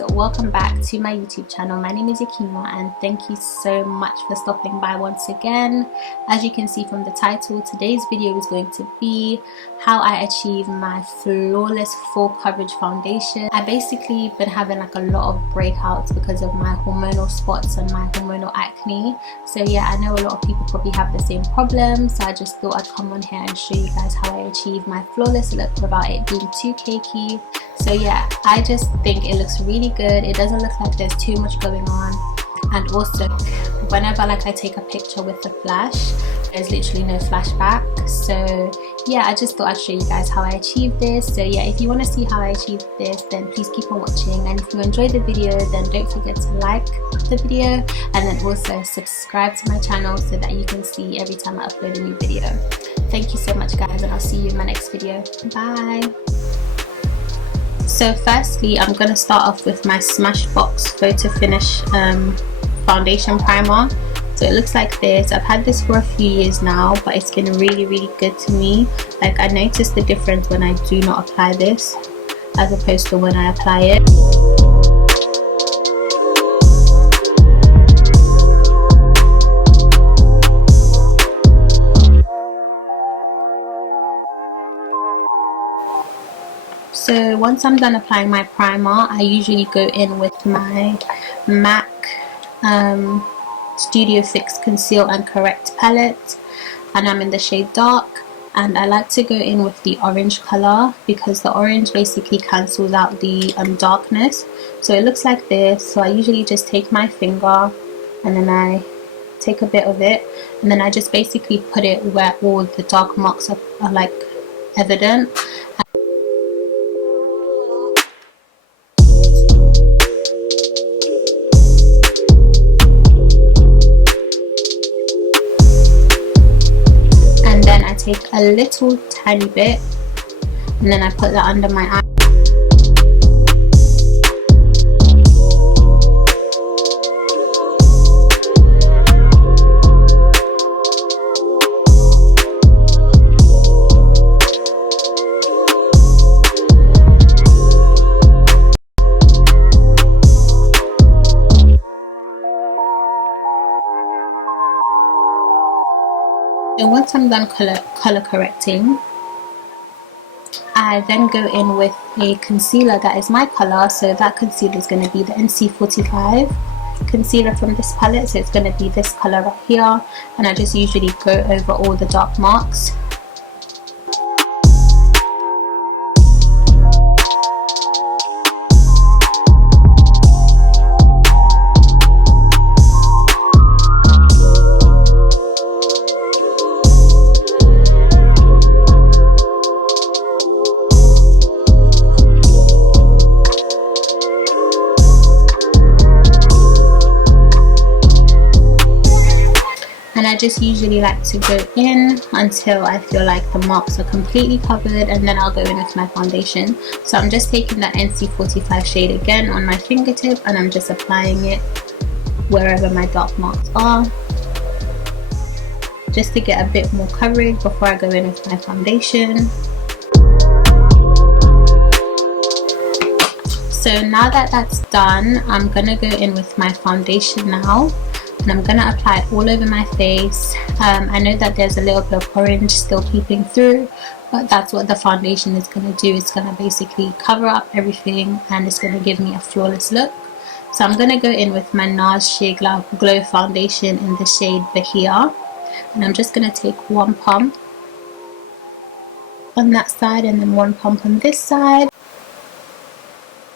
guys, welcome back to my YouTube channel. My name is Yakima and thank you so much for stopping by once again. As you can see from the title, today's video is going to be how I achieve my flawless full coverage foundation. I basically been having like a lot of breakouts because of my hormonal spots and my hormonal acne. So yeah, I know a lot of people probably have the same problem, so I just thought I'd come on here and show you guys how I achieve my flawless look without it being too cakey. So yeah, I just think it looks really good. It doesn't look like there's too much going on, and also whenever like I take a picture with the flash, there's literally no flashback. So yeah, I just thought I'd show you guys how I achieved this. So yeah, if you want to see how I achieved this, then please keep on watching, and if you enjoyed the video, then don't forget to like the video and then also subscribe to my channel so that you can see every time I upload a new video. Thank you so much guys, and I'll see you in my next video. Bye. So firstly, I'm going to start off with my Smashbox Photo Finish foundation primer. So it looks like this. I've had this for a few years now, but it's been really good to me. Like, I noticed the difference when I do not apply this as opposed to when I apply it. So once I'm done applying my primer, I usually go in with my MAC Studio Fix Conceal and Correct palette, and I'm in the shade Dark, and I like to go in with the orange color because the orange basically cancels out the darkness. So it looks like this. So I usually just take my finger and then I take a bit of it, and then I just basically put it where all the dark marks are like evident. Take a little tiny bit and then I put that under my eye. And once I'm done color correcting, I then go in with a concealer that is my color. So that concealer is going to be the NC45 concealer from this palette. So it's going to be this color right here, and I just usually go over all the dark marks. And I just usually like to go in until I feel like the marks are completely covered, and then I'll go in with my foundation. So I'm just taking that NC45 shade again on my fingertip, and I'm just applying it wherever my dark marks are, just to get a bit more coverage before I go in with my foundation. So now that that's done, I'm gonna go in with my foundation now, and I'm gonna apply it all over my face. I know that there's a little bit of orange still peeping through, but that's what the foundation is gonna do. It's gonna basically cover up everything, and it's gonna give me a flawless look. So I'm gonna go in with my NARS Sheer Glow foundation in the shade Bahia, and I'm just gonna take one pump on that side and then one pump on this side.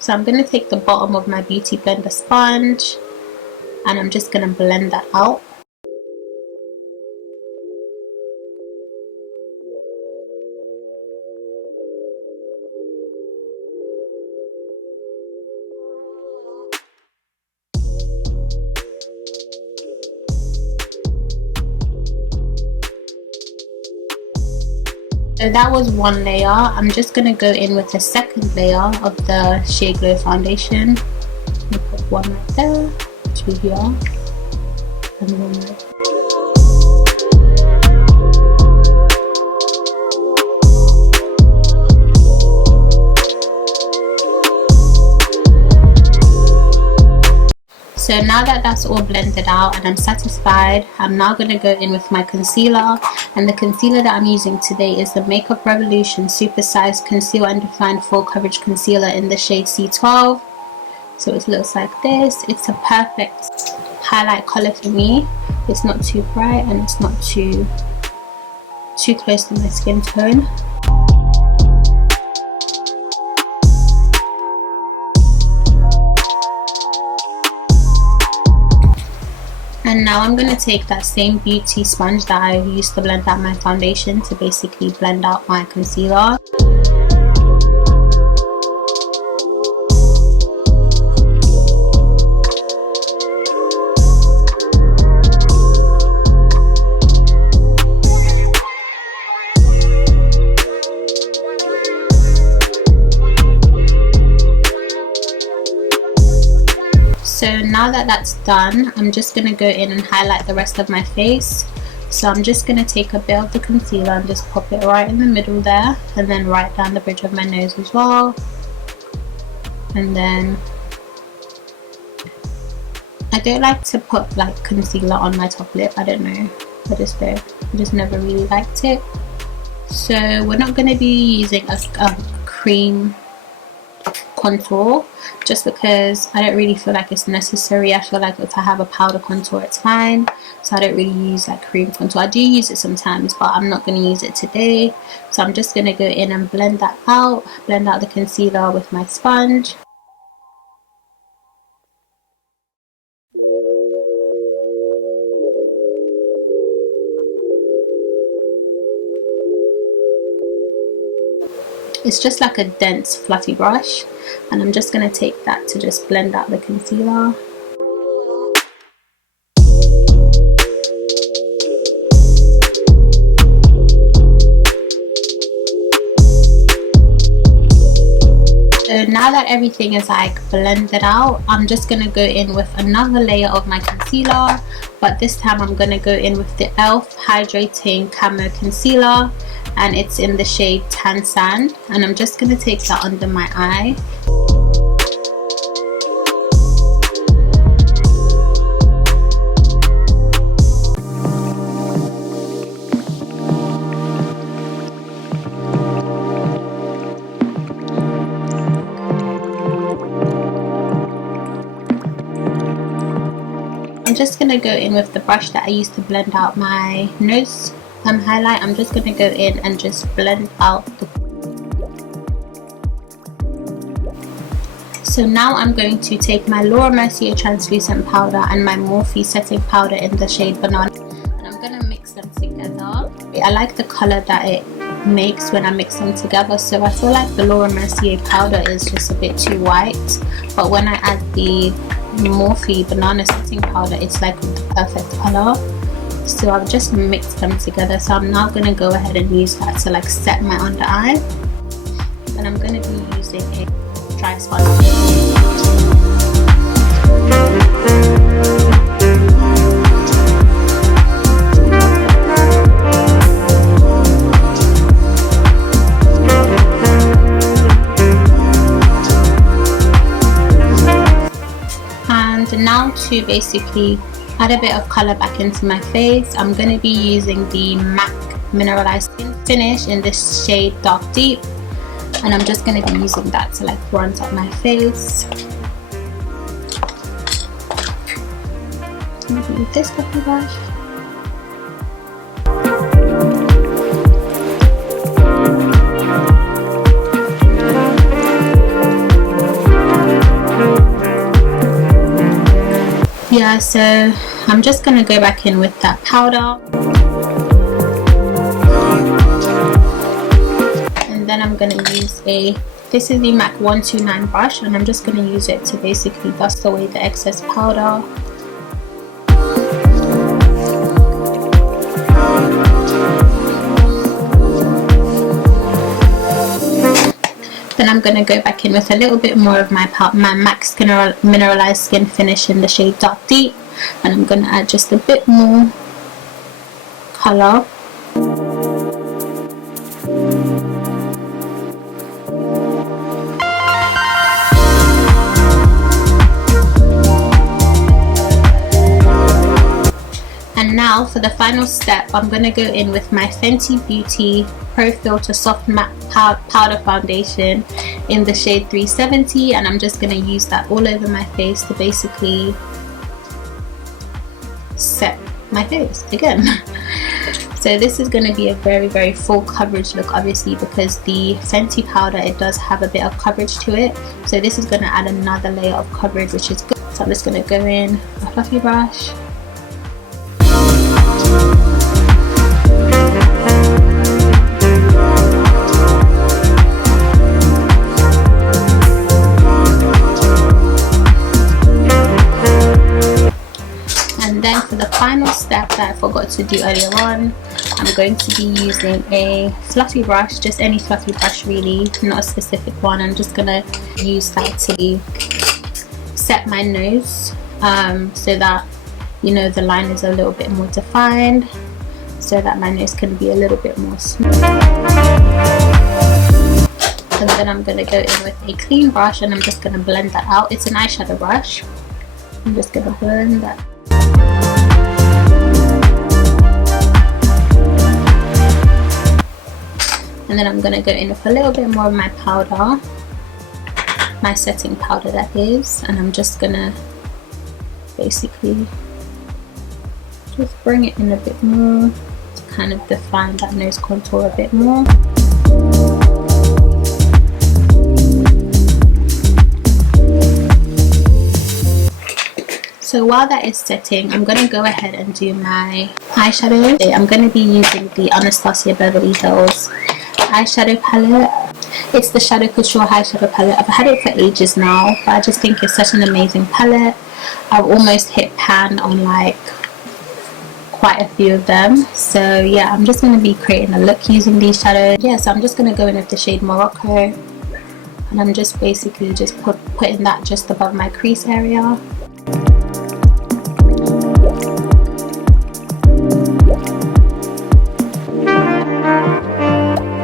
So I'm gonna take the bottom of my Beauty Blender sponge, and I'm just going to blend that out. So that was one layer. I'm just going to go in with the second layer of the Sheer Glow foundation. I'll put one right there, two here, and one right there. So now that that's all blended out and I'm satisfied, I'm now going to go in with my concealer, and the concealer that I'm using today is the Makeup Revolution Supersized Conceal and Define Full Coverage Concealer in the shade C12. So it looks like this. It's a perfect highlight color for me. It's not too bright and it's not too close to my skin tone. And now I'm going to take that same beauty sponge that I used to blend out my foundation to basically blend out my concealer. So now that that's done, I'm just going to go in and highlight the rest of my face. So I'm just going to take a bit of the concealer and just pop it right in the middle there, and then right down the bridge of my nose as well. And then I don't like to put like concealer on my top lip, I don't know, I just never really liked it. So we're not going to be using a cream contour, just because I don't really feel like it's necessary. I feel like if I have a powder contour it's fine, so I don't really use like cream contour. I do use it sometimes, but I'm not going to use it today. So I'm just going to go in and blend that out, blend out the concealer with my sponge. It's just like a dense fluffy brush, and I'm just going to take that to just blend out the concealer. So now that everything is like blended out, I'm just going to go in with another layer of my concealer, but this time I'm going to go in with the e.l.f. Hydrating Camo Concealer, and it's in the shade Tan Sand, and I'm just going to take that under my eye. I'm just going to go in with the brush that I used to blend out my nose highlight. I'm just going to go in and just blend out the... So now I'm going to take my Mercier translucent powder and my Morphe setting powder in the shade Banana, and I'm going to mix them together. I like the color that it makes when I mix them together, so I feel like the Mercier powder is just a bit too white, but when I add the Morphe banana setting powder, it's like the perfect color. So I've just mixed them together. So I'm now going to go ahead and use that to like set my under eye, and I'm going to be using a dry sponge. And now to basically add a bit of color back into my face, I'm going to be using the MAC Mineralized Finish in this shade Dark Deep, and I'm just going to be using that to like bronze up my face. I'm going to use this coffee brush. Yeah, so I'm just going to go back in with that powder, and then I'm going to use this is the MAC 129 brush, and I'm just going to use it to basically dust away the excess powder. Then I'm going to go back in with a little bit more of my MAC Mineralized Skin Finish in the shade Dark Deep, and I'm going to add just a bit more color. now for the final step, I'm going to go in with my Fenty Beauty Pro Filter Soft Matte Powder Foundation in the shade 370, and I'm just going to use that all over my face to basically set my face again. So this is going to be a very full coverage look, obviously, because the Fenty powder, it does have a bit of coverage to it, so this is going to add another layer of coverage, which is good. So I'm just going to go in a fluffy brush. And then for the final step that I forgot to do earlier on, I'm going to be using a fluffy brush, just any fluffy brush really, not a specific one. I'm just going to use that to set my nose so that, you know, the line is a little bit more defined, so that my nose can be a little bit more smooth. And then I'm going to go in with a clean brush and I'm just going to blend that out. It's an eyeshadow brush. I'm just going to blend that. And then I'm going to go in with a little bit more of my powder, my setting powder that is, and I'm just going to basically just bring it in a bit more to kind of define that nose contour a bit more. So while that is setting, I'm going to go ahead and do my eyeshadow. I'm going to be using the Anastasia Beverly Hills eyeshadow palette. It's the Shadow Couture eyeshadow palette. I've had it for ages now, but I just think it's such an amazing palette. I've almost hit pan on like quite a few of them. So yeah, I'm just going to be creating a look using these shadows. Yeah, so I'm just going to go in with the shade Morocco, and I'm just basically just putting that just above my crease area.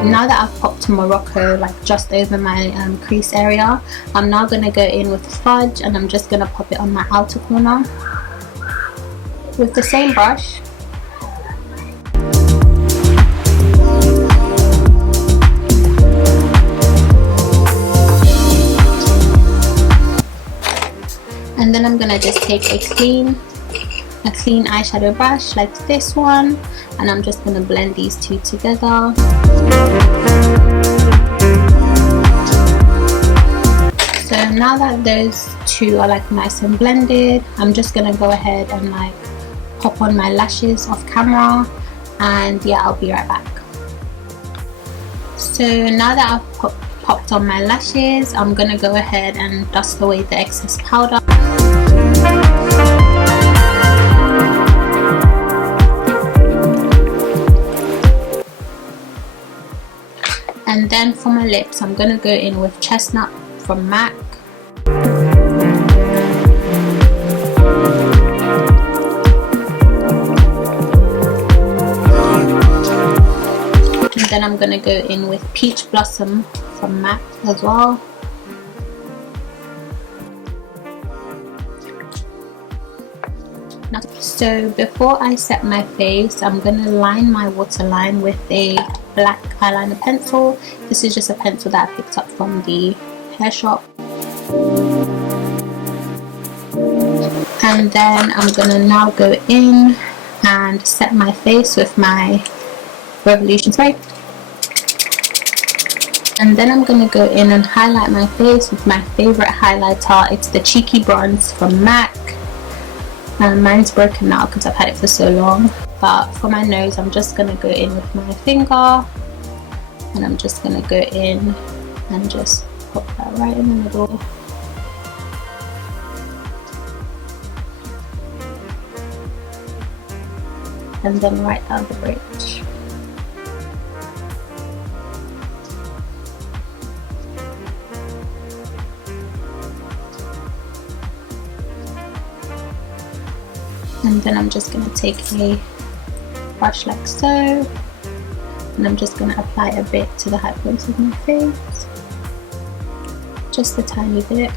Now that I've popped Morocco like just over my crease area, I'm now going to go in with fudge and I'm just going to pop it on my outer corner with the same brush. And then I'm going to just take a clean eyeshadow brush like this one, and I'm just going to blend these two together. So now that those two are like nice and blended, I'm just going to go ahead and like pop on my lashes off camera, and yeah, I'll be right back. So now that I've popped on my lashes, I'm going to go ahead and dust away the excess powder. And then for my lips, I'm going to go in with Chestnut from MAC. And then I'm going to go in with Peach Blossom from MAC as well. So before I set my face, I'm going to line my waterline with a black eyeliner pencil. This is just a pencil that I picked up from the hair shop. And then I'm going to now go in and set my face with my Revolution spray. And then I'm going to go in and highlight my face with my favorite highlighter. It's the Cheeky Bronze from MAC. Mine's broken now because I've had it for so long. But for my nose, I'm just going to go in with my finger, and I'm just going to go in and just pop that right in the middle. And then right down the bridge. And then I'm just going to take a brush like so, and I'm just going to apply a bit to the high points of my face, just a tiny bit.